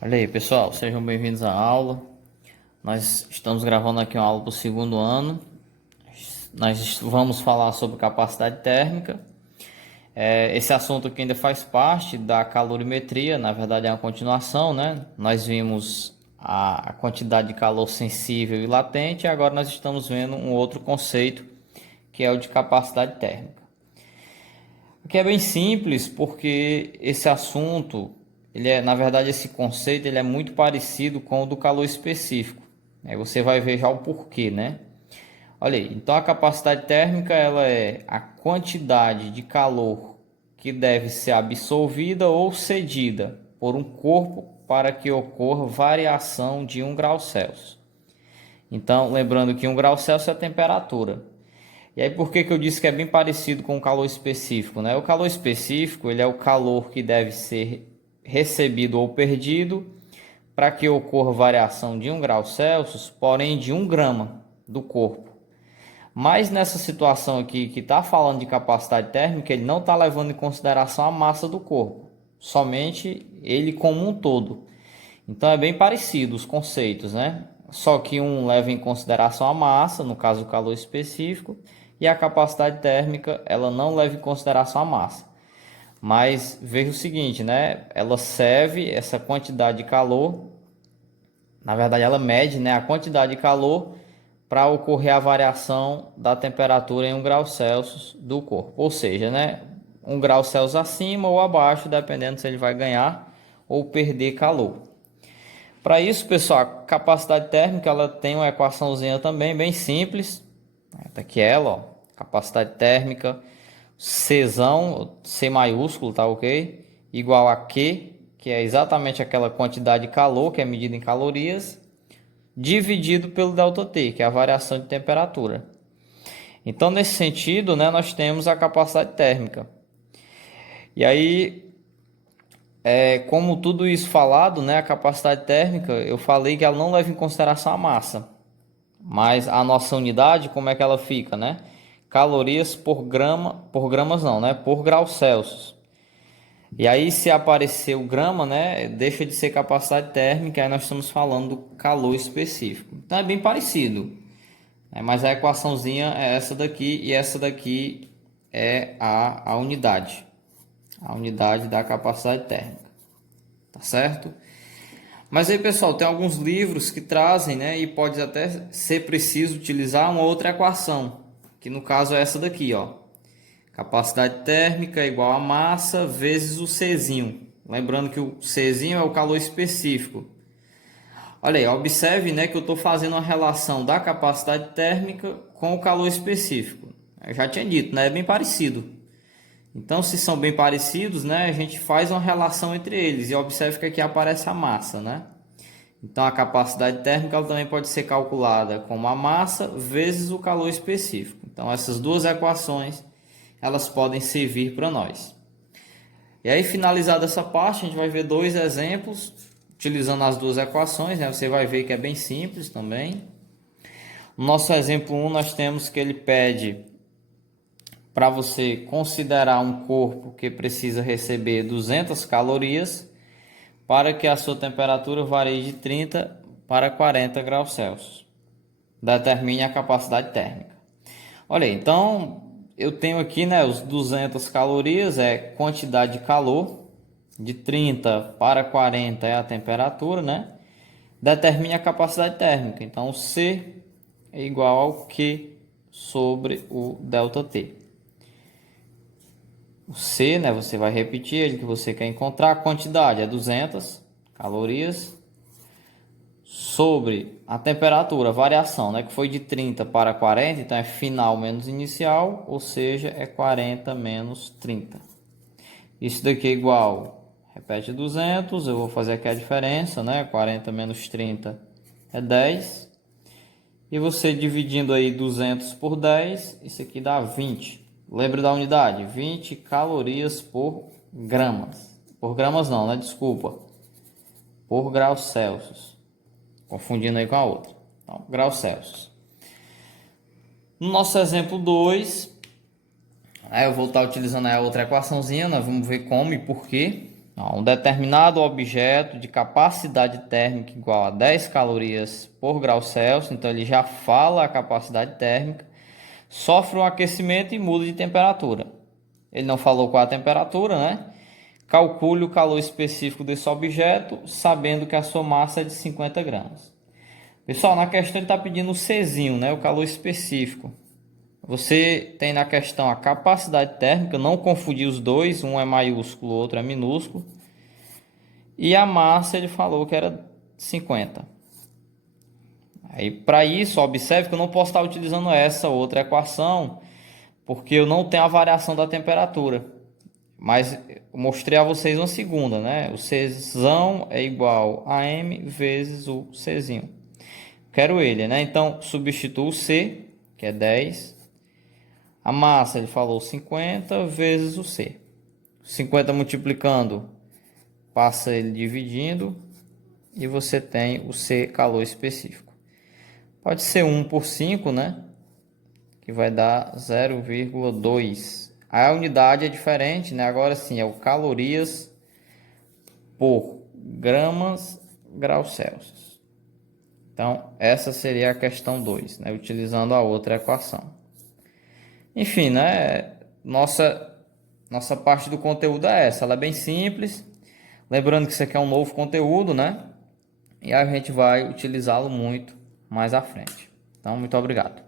Olha aí, pessoal, sejam bem-vindos à aula. Nós estamos gravando aqui uma aula para o segundo ano. Nós vamos falar sobre capacidade térmica. Esse assunto aqui ainda faz parte da calorimetria, na verdade é uma continuação, né? Nós vimos a quantidade de calor sensível e latente, e agora nós estamos vendo um outro conceito, que é o de capacidade térmica. Aqui é bem simples, porque esse assunto, na verdade, esse conceito, ele é muito parecido com o do calor específico. Aí você vai ver já o porquê, né? Olha aí, então a capacidade térmica, ela é a quantidade de calor que deve ser absorvida ou cedida por um corpo para que ocorra variação de 1 grau Celsius. Então, lembrando que 1 grau Celsius é a temperatura. E aí, por que eu disse que é bem parecido com o calor específico, né? O calor específico, ele é o calor que deve ser recebido ou perdido para que ocorra variação de 1 grau Celsius, porém de 1 grama do corpo. Mas nessa situação aqui que está falando de capacidade térmica, ele não está levando em consideração a massa do corpo, somente ele como um todo. Então é bem parecido os conceitos, né? Só que um leva em consideração a massa, no caso o calor específico, e a capacidade térmica ela não leva em consideração a massa. Mas veja o seguinte, né? Ela serve essa quantidade de calor, na verdade ela mede, né, a quantidade de calor para ocorrer a variação da temperatura em 1 grau Celsius do corpo. Ou seja, né, 1 grau Celsius acima ou abaixo, dependendo se ele vai ganhar ou perder calor. Para isso, pessoal, a capacidade térmica ela tem uma equaçãozinha também bem simples. Tá aqui ela, ó, capacidade térmica Czão, C maiúsculo, tá ok? Igual a Q, que é exatamente aquela quantidade de calor que é medida em calorias, dividido pelo ΔT, que é a variação de temperatura. Então, nesse sentido, né, nós temos a capacidade térmica. E aí, como tudo isso falado, né, a capacidade térmica, eu falei que ela não leva em consideração a massa. Mas a nossa unidade, como é que ela fica, né? Calorias por grama, por gramas não, né? Por grau Celsius. E aí, se aparecer o grama, né? Deixa de ser capacidade térmica, aí nós estamos falando do calor específico. Então é bem parecido, né? Mas a equaçãozinha é essa daqui e essa daqui é a unidade. A unidade da capacidade térmica. Tá certo? Mas aí, pessoal, tem alguns livros que trazem, né? E pode até ser preciso utilizar uma outra equação, que no caso é essa daqui, ó. Capacidade térmica é igual a massa vezes o Czinho. Lembrando que o Czinho é o calor específico. Olha aí, observe, né, que eu estou fazendo uma relação da capacidade térmica com o calor específico. Eu já tinha dito, né? É bem parecido. Então, se são bem parecidos, né, a gente faz uma relação entre eles e observe que aqui aparece a massa, né? Então, a capacidade térmica ela também pode ser calculada como a massa vezes o calor específico. Então, essas duas equações, elas podem servir para nós. E aí, finalizada essa parte, a gente vai ver dois exemplos, utilizando as duas equações, né? Você vai ver que é bem simples também. No nosso exemplo 1, nós temos que ele pede para você considerar um corpo que precisa receber 200 calorias para que a sua temperatura varie de 30 para 40 graus Celsius. Determine a capacidade térmica. Olha aí, então eu tenho aqui, né, os 200 calorias é quantidade de calor, de 30 para 40 é a temperatura, né? Determine a capacidade térmica. Então, o C é igual ao Q sobre o ΔT. O C, né, você vai repetir ele que você quer encontrar. A quantidade é 200 calorias sobre a temperatura, a variação, né, que foi de 30 para 40, então é final menos inicial, ou seja, é 40 menos 30. Isso daqui é igual, repete 200, eu vou fazer aqui a diferença, né, 40 menos 30 é 10. E você dividindo aí 200 por 10, isso aqui dá 20. Lembra da unidade? 20 calorias por gramas. Por gramas não, né? Desculpa. Por graus Celsius. Confundindo aí com a outra. Então, graus Celsius. No nosso exemplo 2, aí eu vou estar utilizando a outra equaçãozinha. Nós vamos ver como e por quê. Ó, um determinado objeto de capacidade térmica igual a 10 calorias por grau Celsius, então ele já fala a capacidade térmica, sofre um aquecimento e muda de temperatura. Ele não falou qual é a temperatura, né? Calcule o calor específico desse objeto, sabendo que a sua massa é de 50 gramas. Pessoal, na questão ele está pedindo o Czinho, né? O calor específico. Você tem na questão a capacidade térmica, não confundir os dois, um é maiúsculo, o outro é minúsculo. E a massa ele falou que era 50. Aí para isso, observe que eu não posso estar utilizando essa outra equação, porque eu não tenho a variação da temperatura. Mas eu mostrei a vocês uma segunda, né? O Czão é igual a M vezes o Czinho. Quero ele, né? Então substituo o C, que é 10. A massa, ele falou 50 vezes o C. 50 multiplicando, passa ele dividindo e você tem o C calor específico. Pode ser 1 por 5, né? Que vai dar 0,2. A unidade é diferente, né? Agora sim, é o calorias por gramas graus Celsius. Então, essa seria a questão 2, né? Utilizando a outra equação. Enfim, né? Nossa parte do conteúdo é essa. Ela é bem simples. Lembrando que isso aqui é um novo conteúdo, né? E a gente vai utilizá-lo muito mais à frente. Então, muito obrigado.